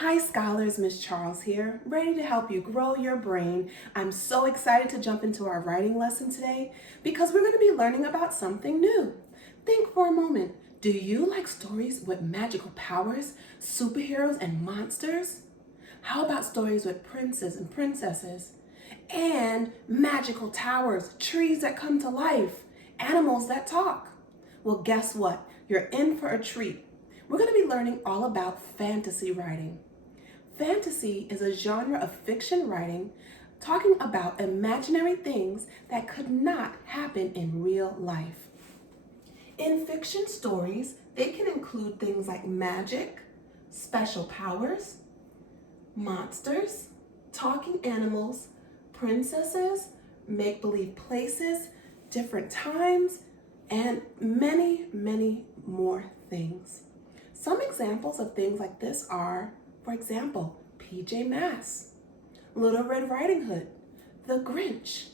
Hi scholars, Miss Charles here, ready to help you grow your brain. I'm so excited to jump into our writing lesson today because we're going to be learning about something new. Think for a moment, do you like stories with magical powers, superheroes and monsters? How about stories with princes and princesses? And magical towers, trees that come to life, animals that talk? Well, guess what? You're in for a treat. We're going to be learning all about fantasy writing. Fantasy is a genre of fiction writing talking about imaginary things that could not happen in real life. In fiction stories, they can include things like magic, special powers, monsters, talking animals, princesses, make-believe places, different times, and many, many more things. Some examples of things like this are, for example, PJ Masks, Little Red Riding Hood, The Grinch.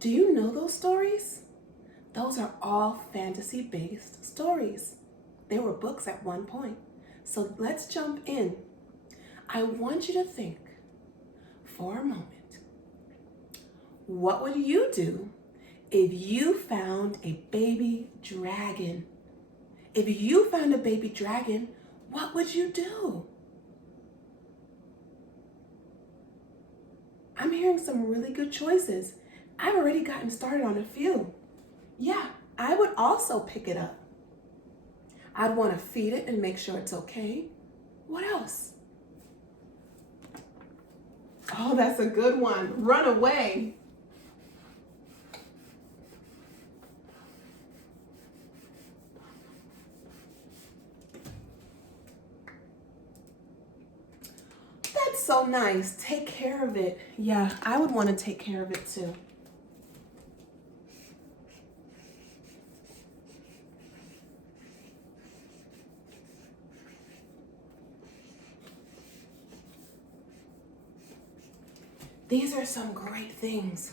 Do you know those stories? Those are all fantasy-based stories. They were books at one point. So let's jump in. I want you to think for a moment. What would you do if you found a baby dragon? If you found a baby dragon, what would you do? I'm hearing some really good choices. I've already gotten started on a few. Yeah, I would also pick it up. I'd want to feed it and make sure it's okay. What else? Oh, that's a good one. Run away. That's so nice. Take care of it. Yeah, I would want to take care of it too. These are some great things.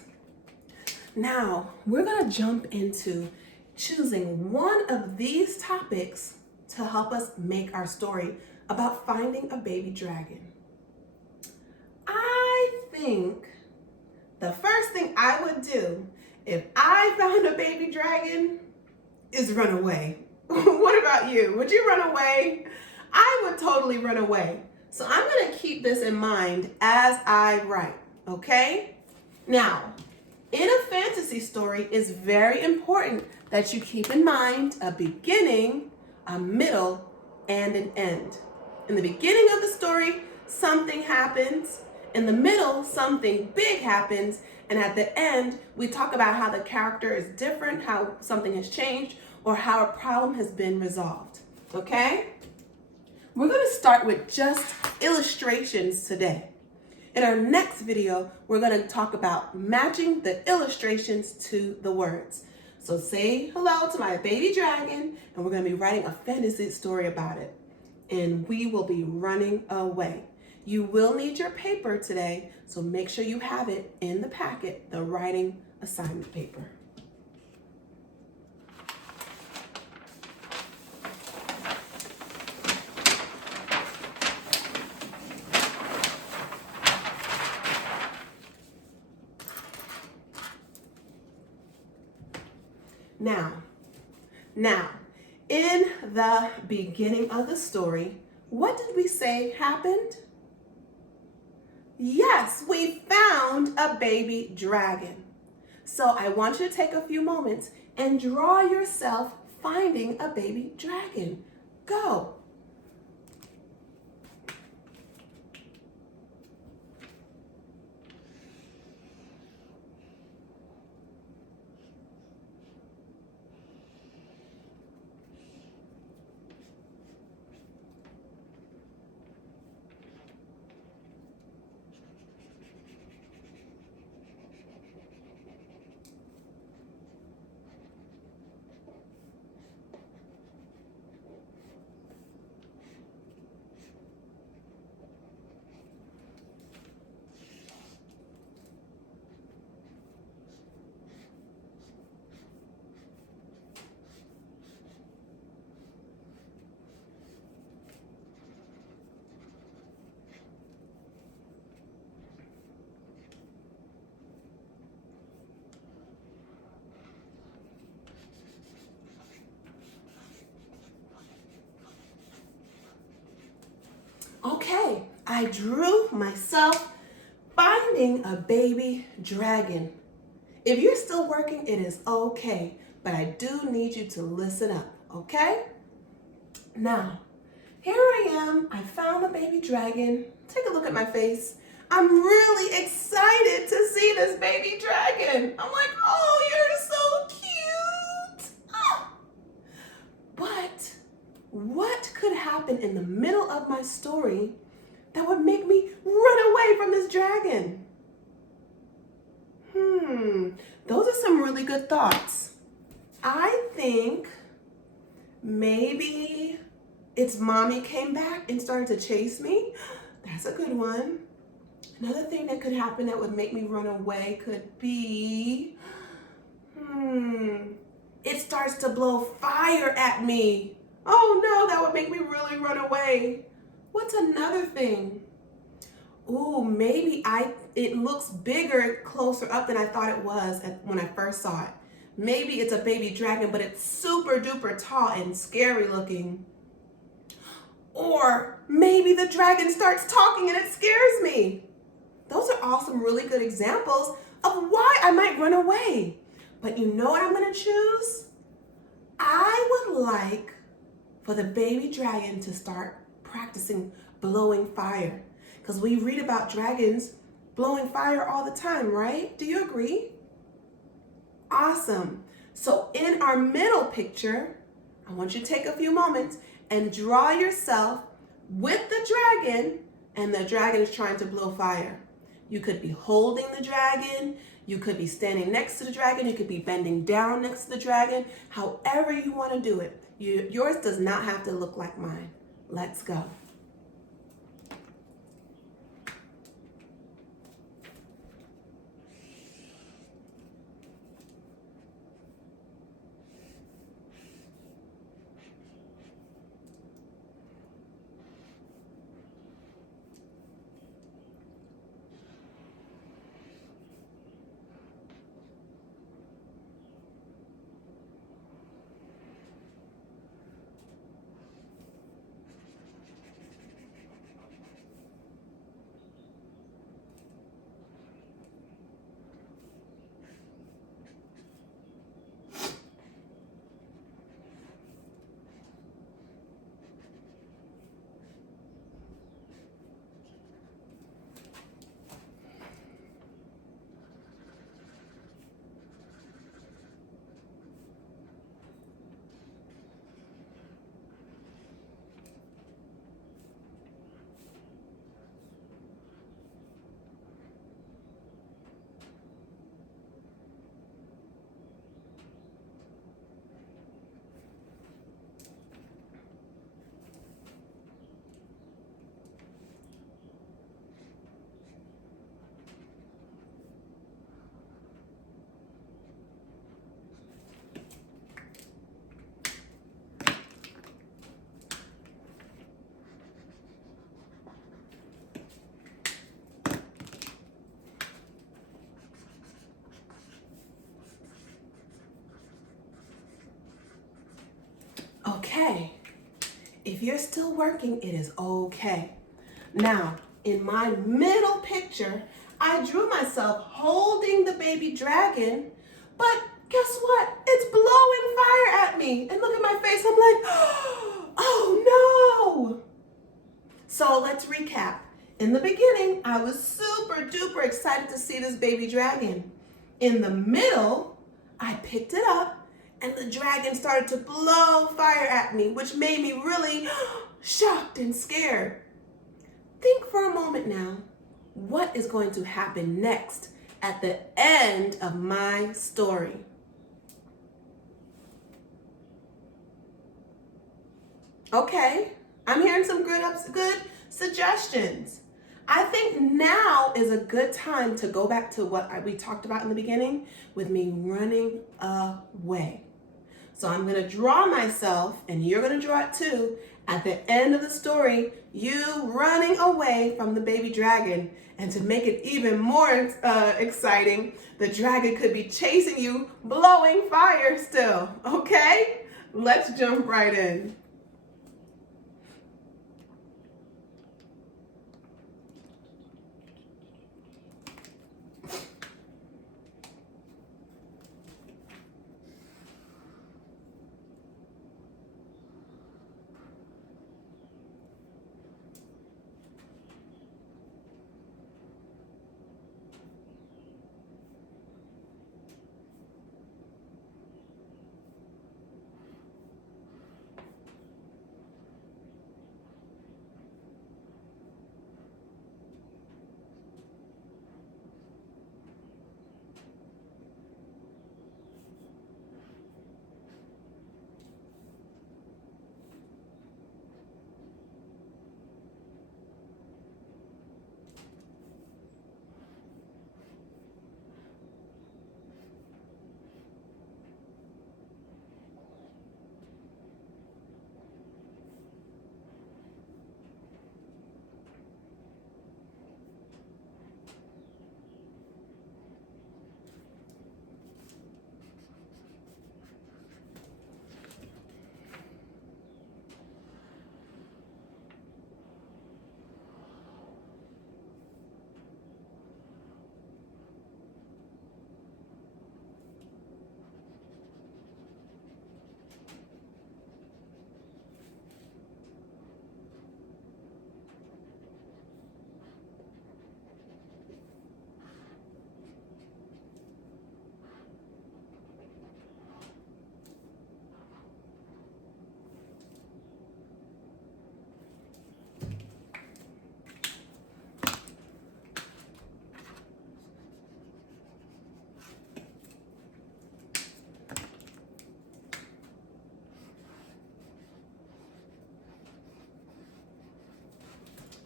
Now, we're going to jump into choosing one of these topics to help us make our story about finding a baby dragon. I think the first thing I would do if I found a baby dragon is run away. What about you? Would you run away? I would totally run away. So I'm going to keep this in mind as I write, okay? Now, in a fantasy story, it's very important that you keep in mind a beginning, a middle, and an end. In the beginning of the story, something happens. In the middle, something big happens. And at the end, we talk about how the character is different, how something has changed, or how a problem has been resolved. Okay? We're going to start with just illustrations today. In our next video, we're going to talk about matching the illustrations to the words. So say hello to my baby dragon, and we're going to be writing a fantasy story about it. And we will be running away. You will need your paper today, so make sure you have it in the packet, the writing assignment paper. Now, in the beginning of the story, what did we say happened? Yes, we found a baby dragon. So I want you to take a few moments and draw yourself finding a baby dragon. Go. I drew myself finding a baby dragon. If you're still working, it is okay, but I do need you to listen up, okay? Now, here I am. I found the baby dragon. Take a look at my face. I'm really excited to see this baby dragon. I'm like, oh, you're so cute. Ah. But what could happen in the middle of my story that would make me run away from this dragon? Those are some really good thoughts. I think maybe its mommy came back and started to chase me. That's a good one. Another thing that could happen that would make me run away could be, it starts to blow fire at me. Oh no, that would make me really run away. What's another thing? Ooh, maybe it looks bigger closer up than I thought it was when I first saw it. Maybe it's a baby dragon, but it's super duper tall and scary looking. Or maybe the dragon starts talking and it scares me. Those are all some really good examples of why I might run away. But you know what I'm going to choose? I would like for the baby dragon to start practicing blowing fire. Because we read about dragons blowing fire all the time, right? Do you agree? Awesome. So in our middle picture, I want you to take a few moments and draw yourself with the dragon, and the dragon is trying to blow fire. You could be holding the dragon, you could be standing next to the dragon, you could be bending down next to the dragon, however you want to do it. Yours does not have to look like mine. Let's go. Okay, if you're still working, it is okay. Now, in my middle picture, I drew myself holding the baby dragon, but guess what? It's blowing fire at me. And look at my face, I'm like, oh no. So let's recap. In the beginning, I was super duper excited to see this baby dragon. In the middle, I picked it up and the dragon started to blow fire at me, which made me really shocked and scared. Think for a moment now, what is going to happen next at the end of my story? Okay, I'm hearing some good suggestions. I think now is a good time to go back to what we talked about in the beginning with me running away. So I'm going to draw myself, and you're going to draw it too, at the end of the story, you running away from the baby dragon. And to make it even more exciting, the dragon could be chasing you, blowing fire still. Okay? Let's jump right in.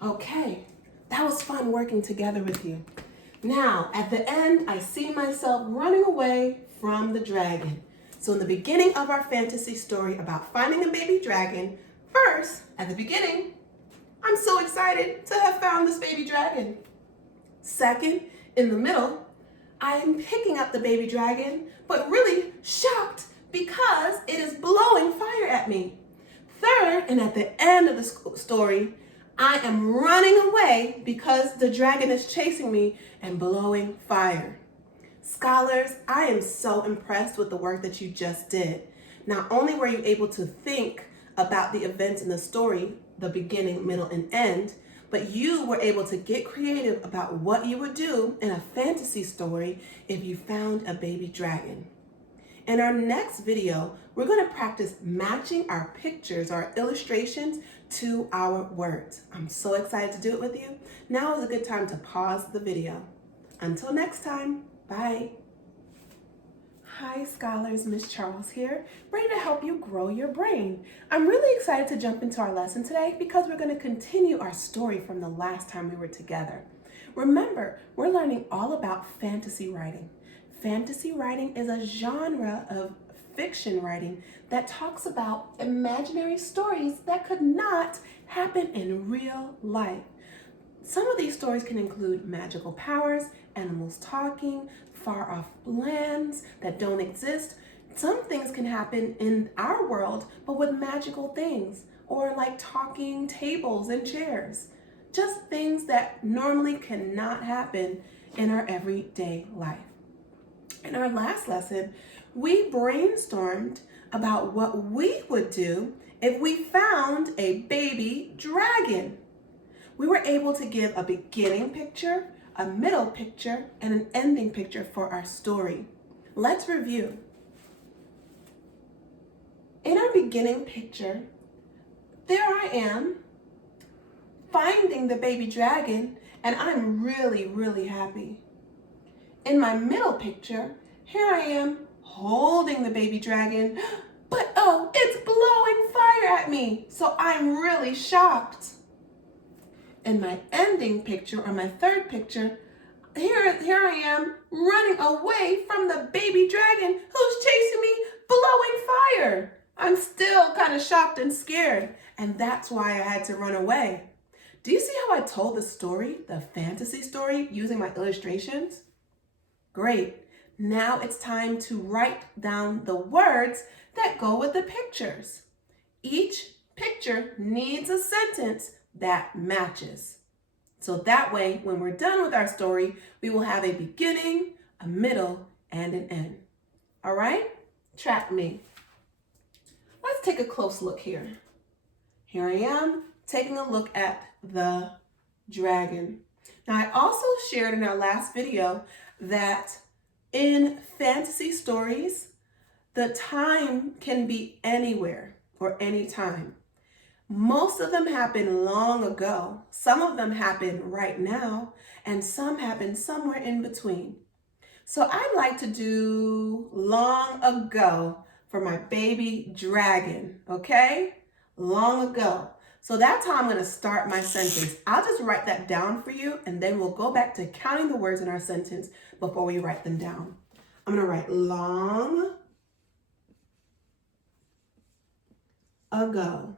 Okay, that was fun working together with you. Now, at the end, I see myself running away from the dragon. So in the beginning of our fantasy story about finding a baby dragon, first, at the beginning, I'm so excited to have found this baby dragon. Second, in the middle, I am picking up the baby dragon, but really shocked because it is blowing fire at me. Third, and at the end of the story, I am running away because the dragon is chasing me and blowing fire. Scholars, I am so impressed with the work that you just did. Not only were you able to think about the events in the story, the beginning, middle, and end, but you were able to get creative about what you would do in a fantasy story if you found a baby dragon. In our next video, we're going to practice matching our pictures, our illustrations, to our words. I'm so excited to do it with you. Now is a good time to pause the video. Until next time, bye. Hi scholars, Miss Charles here, ready to help you grow your brain. I'm really excited to jump into our lesson today because we're going to continue our story from the last time we were together. Remember, we're learning all about fantasy writing. Fantasy writing is a genre of fiction writing that talks about imaginary stories that could not happen in real life. Some of these stories can include magical powers, animals talking, far off lands that don't exist. Some things can happen in our world, but with magical things, or like talking tables and chairs. Just things that normally cannot happen in our everyday life. In our last lesson, we brainstormed about what we would do if we found a baby dragon. We were able to give a beginning picture, a middle picture, and an ending picture for our story. Let's review. In our beginning picture, there I am finding the baby dragon, and I'm really, really happy. In my middle picture, here I am holding the baby dragon, but oh, it's blowing fire at me, so I'm really shocked. In my ending picture, or my third picture, here I am running away from the baby dragon who's chasing me, blowing fire. I'm still kind of shocked and scared, and that's why I had to run away. Do you see how I told the story, the fantasy story, using my illustrations? Great. Now it's time to write down the words that go with the pictures. Each picture needs a sentence that matches. So that way, when we're done with our story, we will have a beginning, a middle, and an end. All right? Track me. Let's take a close look here. Here I am taking a look at the dragon. Now, I also shared in our last video that in fantasy stories, the time can be anywhere or anytime. Most of them happen long ago. Some of them happen right now, and some happen somewhere in between. So I'd like to do long ago for my baby dragon, okay? Long ago. So that's how I'm going to start my sentence. I'll just write that down for you, and then we'll go back to counting the words in our sentence before we write them down. I'm going to write long ago.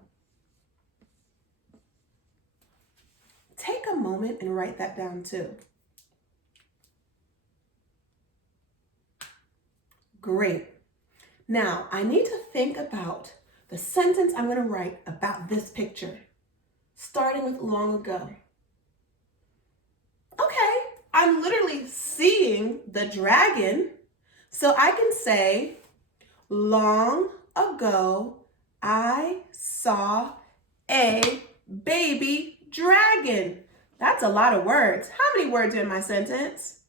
Take a moment and write that down too. Great. Now, I need to think about the sentence I'm going to write about this picture, starting with long ago. Okay, I'm literally seeing the dragon, so I can say, long ago, I saw a baby dragon. That's a lot of words. How many words are in my sentence?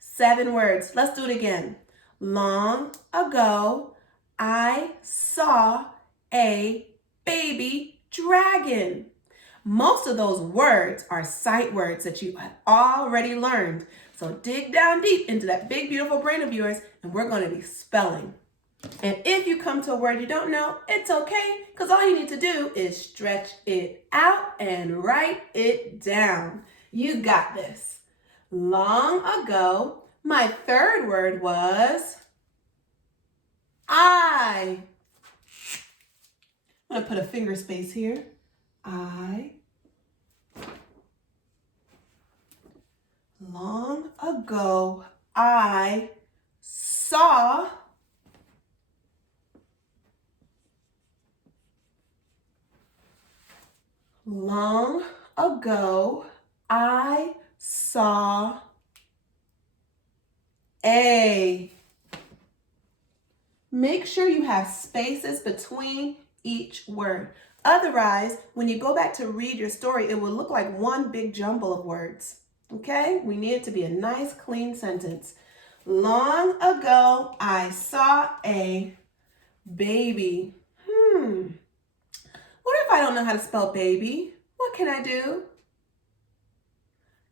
7 words. Let's do it again. Long ago, I saw a baby dragon. Most of those words are sight words that you have already learned. So dig down deep into that big, beautiful brain of yours, and we're going to be spelling. And if you come to a word you don't know, it's okay, because all you need to do is stretch it out and write it down. You got this. Long ago, my third word was I. I'm going to put a finger space here. I. Long ago, I saw Long ago, I saw a. Make sure you have spaces between each word. Otherwise, when you go back to read your story, it will look like one big jumble of words. Okay? We need it to be a nice, clean sentence. Long ago, I saw a baby. What if I don't know how to spell baby? What can I do?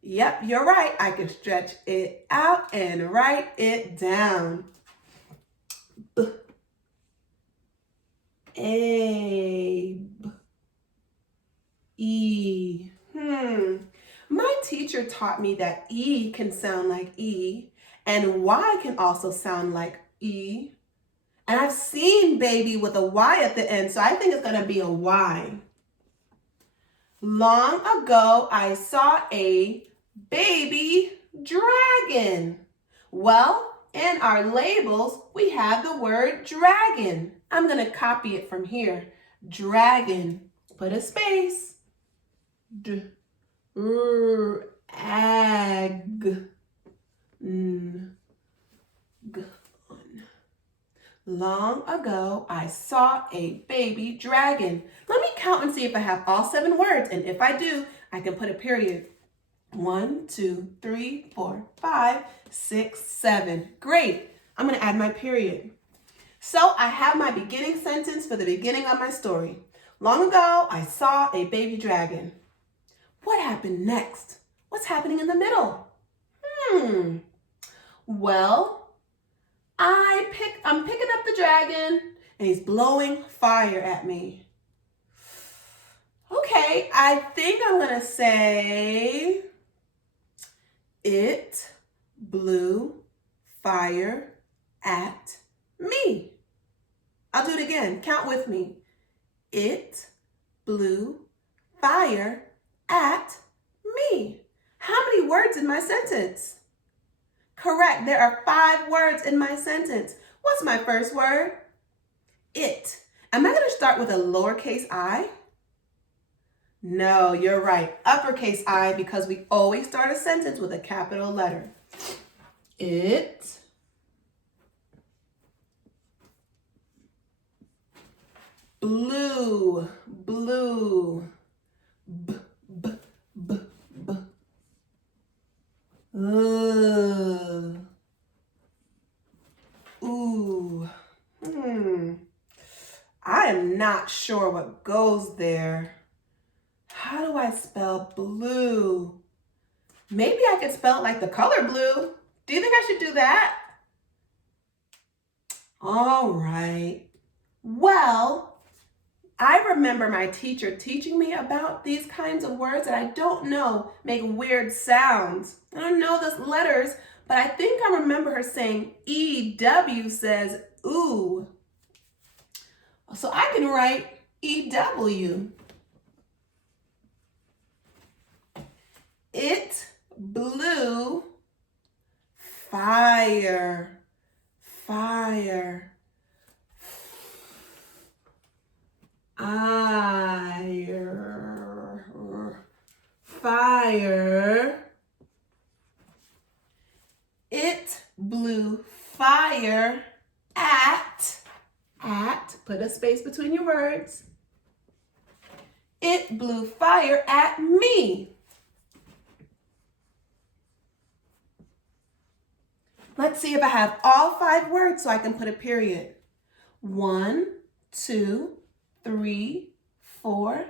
Yep, you're right. I can stretch it out and write it down. Abe. E. My teacher taught me that E can sound like E and Y can also sound like E. And I've seen baby with a Y at the end, so I think it's going to be a Y. Long ago, I saw a baby dragon. Well, in our labels, we have the word dragon. I'm going to copy it from here. Dragon. Put a space. Ag. Long ago, I saw a baby dragon. Let me count and see if I have all 7 words. And if I do, I can put a period. 1, 2, 3, 4, 5, 6, 7. Great. I'm going to add my period. So I have my beginning sentence for the beginning of my story. Long ago, I saw a baby dragon. What happened next? What's happening in the middle? Well, I'm picking up the dragon and he's blowing fire at me. Okay, I think I'm going to say it blew fire at me. I'll do it again. Count with me. It blew fire at me. How many words in my sentence? Correct. There are 5 words in my sentence. What's my first word? It. Am I going to start with a lowercase I? No, you're right. Uppercase I, because we always start a sentence with a capital letter. It blew, b, b, b, b. Ooh. I am not sure what goes there. How do I spell blue? Maybe I could spell it like the color blue. Do you think I should do that? All right. Well, I remember my teacher teaching me about these kinds of words that I don't know make weird sounds. I don't know those letters, but I think I remember her saying EW says ooh. So I can write EW. It blew fire. Fire. Fire. It blew fire at, put a space between your words. It blew fire at me. Let's see if I have all 5 words so I can put a period. 1, 2, 3, 4,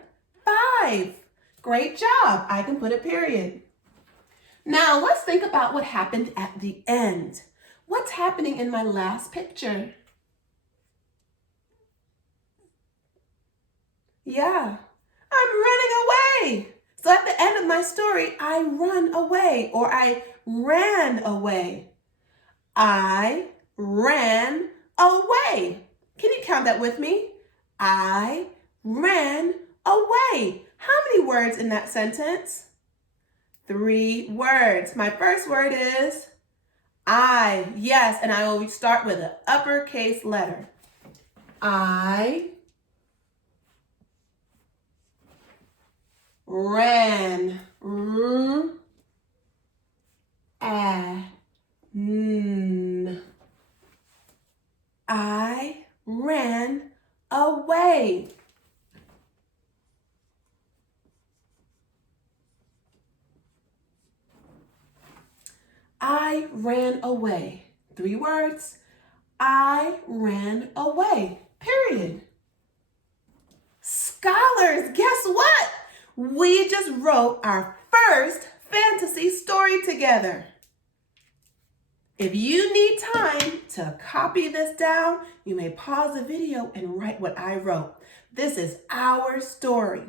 5. Great job. I can put a period. Now let's think about what happened at the end. What's happening in my last picture? Yeah, I'm running away. So at the end of my story, I run away or I ran away. I ran away. Can you count that with me? I ran away. How many words in that sentence? 3 words. My first word is I. Yes, and I always start with an uppercase letter. I ran. I ran away. I ran away. 3 words. I ran away. Period. Scholars, guess what? We just wrote our first fantasy story together. If you need time to copy this down, you may pause the video and write what I wrote. This is our story.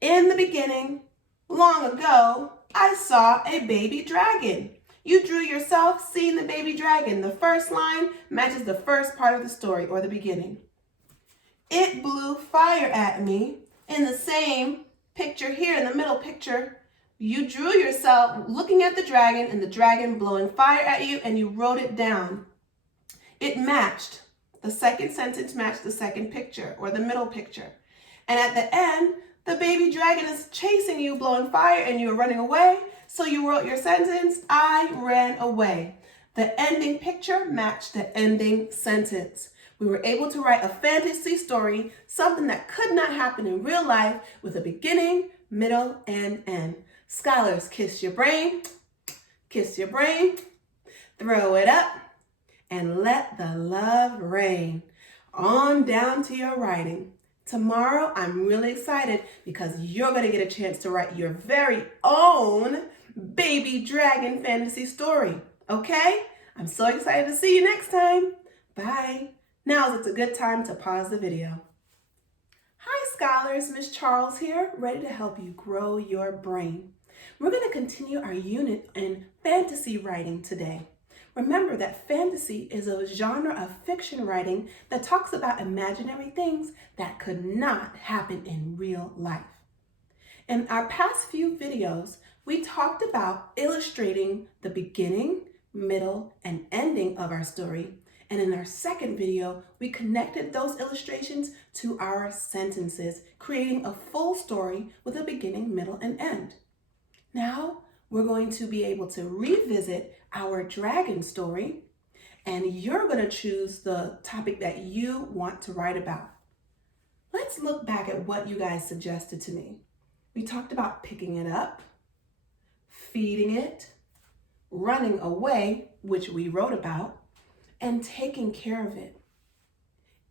In the beginning, long ago, I saw a baby dragon. You drew yourself seeing the baby dragon. The first line matches the first part of the story or the beginning. It blew fire at me. In the same picture here, in the middle picture, you drew yourself looking at the dragon and the dragon blowing fire at you, and you wrote it down. It matched. The second sentence matched the second picture or the middle picture. And at the end, the baby dragon is chasing you, blowing fire, and you're running away. So you wrote your sentence, I ran away. The ending picture matched the ending sentence. We were able to write a fantasy story, something that could not happen in real life, with a beginning, middle, and end. Scholars, kiss your brain, throw it up, and let the love rain. On down to your writing. Tomorrow, I'm really excited because you're going to get a chance to write your very own baby dragon fantasy story. Okay? I'm so excited to see you next time. Bye. Now it's a good time to pause the video. Hi scholars, Miss Charles here, ready to help you grow your brain. We're going to continue our unit in fantasy writing today. Remember that fantasy is a genre of fiction writing that talks about imaginary things that could not happen in real life. In our past few videos, we talked about illustrating the beginning, middle, and ending of our story. And in our second video, we connected those illustrations to our sentences, creating a full story with a beginning, middle, and end. Now, we're going to be able to revisit our dragon story, and you're going to choose the topic that you want to write about. Let's look back at what you guys suggested to me. We talked about picking it up, feeding it, running away, which we wrote about, and taking care of it.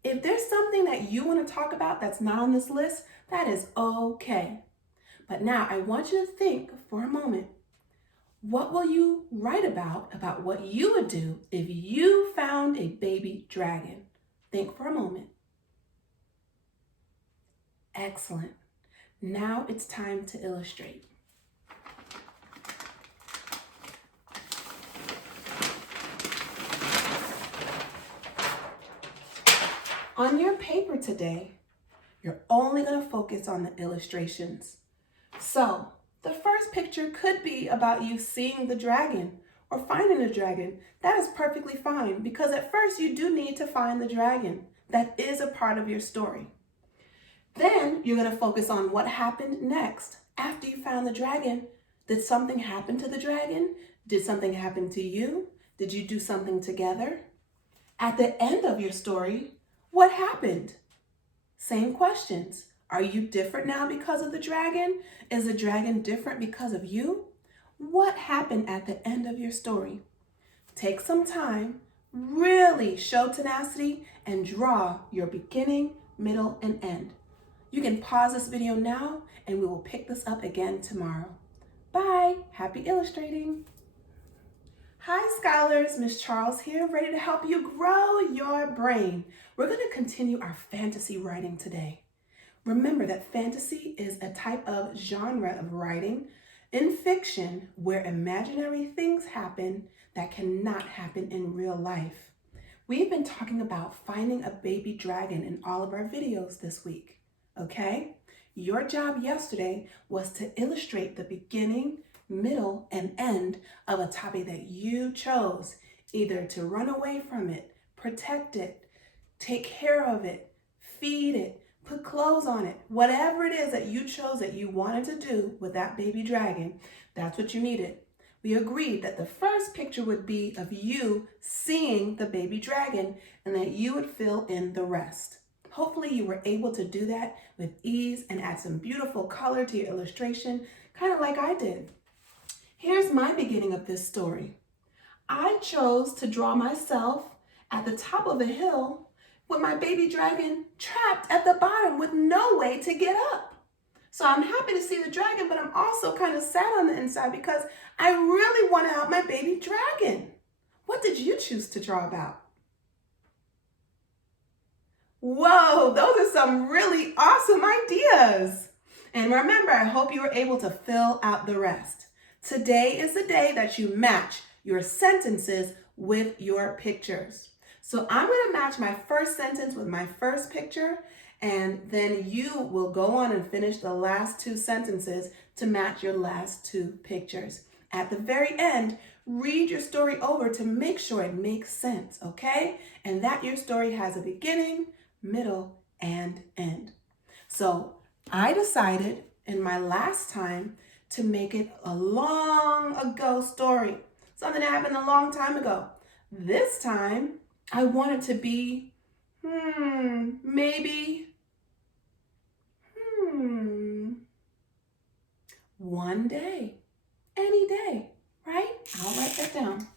If there's something that you want to talk about that's not on this list, that is okay. But now I want you to think for a moment. What will you write about what you would do if you found a baby dragon? Think for a moment. Excellent. Now it's time to illustrate. On your paper today, you're only going to focus on the illustrations. So, the first picture could be about you seeing the dragon or finding the dragon. That is perfectly fine because at first you do need to find the dragon. That is a part of your story. Then you're going to focus on what happened next. After you found the dragon, did something happen to the dragon? Did something happen to you? Did you do something together? At the end of your story, what happened? Same questions. Are you different now because of the dragon? Is the dragon different because of you? What happened at the end of your story? Take some time, really show tenacity, and draw your beginning, middle, and end. You can pause this video now, and we will pick this up again tomorrow. Bye. Happy illustrating. Hi scholars, Miss Charles here, ready to help you grow your brain. We're going to continue our fantasy writing today. Remember that fantasy is a type of genre of writing in fiction where imaginary things happen that cannot happen in real life. We've been talking about finding a baby dragon in all of our videos this week, okay? Your job yesterday was to illustrate the beginning, middle, and end of a topic that you chose, either to run away from it, protect it, take care of it, feed it, put clothes on it, whatever it is that you chose that you wanted to do with that baby dragon, that's what you needed. We agreed that the first picture would be of you seeing the baby dragon and that you would fill in the rest. Hopefully you were able to do that with ease and add some beautiful color to your illustration, kind of like I did. Here's my beginning of this story. I chose to draw myself at the top of a hill with my baby dragon trapped at the bottom with no way to get up. So I'm happy to see the dragon, but I'm also kind of sad on the inside because I really want to help my baby dragon. What did you choose to draw about? Whoa, those are some really awesome ideas. And remember, I hope you were able to fill out the rest. Today is the day that you match your sentences with your pictures. So I'm going to match my first sentence with my first picture, and then you will go on and finish the last two sentences to match your last two pictures. At the very end, read your story over to make sure it makes sense, okay? And that your story has a beginning, middle, and end. So I decided in my last time to make it a long ago story, something that happened a long time ago. This time, I want it to be, one day, any day, right? I'll write that down.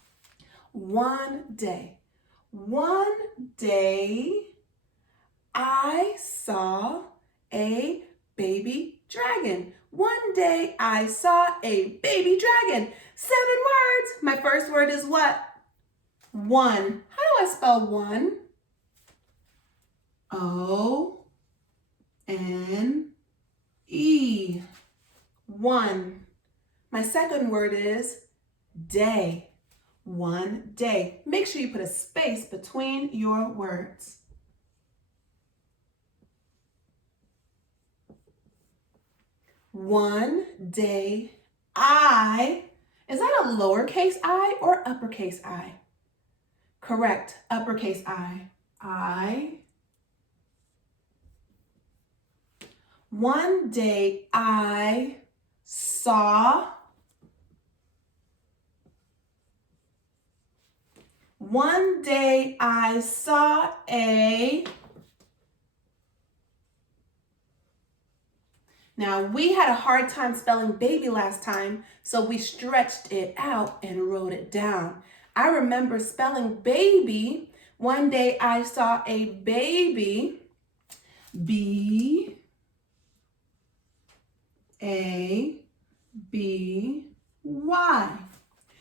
One day I saw a baby dragon. One day I saw a baby dragon. 7 words. My first word is what? One. How do I spell one? O-N-E. One. My second word is day. One day. Make sure you put a space between your words. One day I. Is that a lowercase I or uppercase I? Correct, uppercase I. One day I saw. One day I saw a. Now, we had a hard time spelling baby last time, so we stretched it out and wrote it down. I remember spelling baby. One day I saw a baby. B-A-B-Y.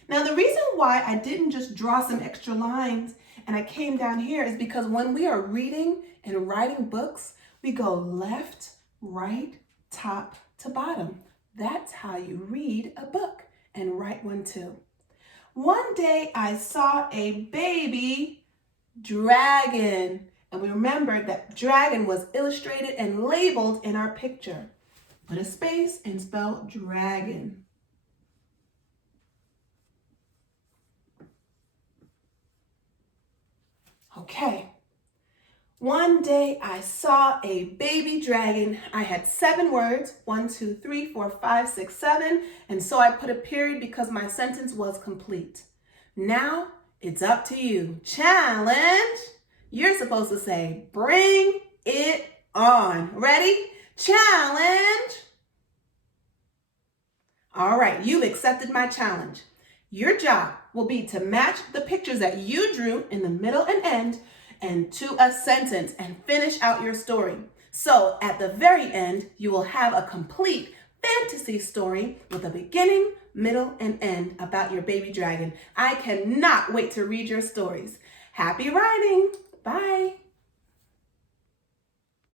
Now, the reason why I didn't just draw some extra lines and I came down here is because when we are reading and writing books, we go left, right, top to bottom. That's how you read a book and write one too. One day I saw a baby dragon. And we remembered that dragon was illustrated and labeled in our picture. Put a space and spell dragon. Okay. One day I saw a baby dragon. I had 7 words, 1, 2, 3, 4, 5, 6, 7. And so I put a period because my sentence was complete. Now it's up to you. Challenge. You're supposed to say, bring it on. Ready? Challenge. All right, you've accepted my challenge. Your job will be to match the pictures that you drew in the middle and end and to a sentence and finish out your story. So at the very end, you will have a complete fantasy story with a beginning, middle, and end about your baby dragon. I cannot wait to read your stories. Happy writing!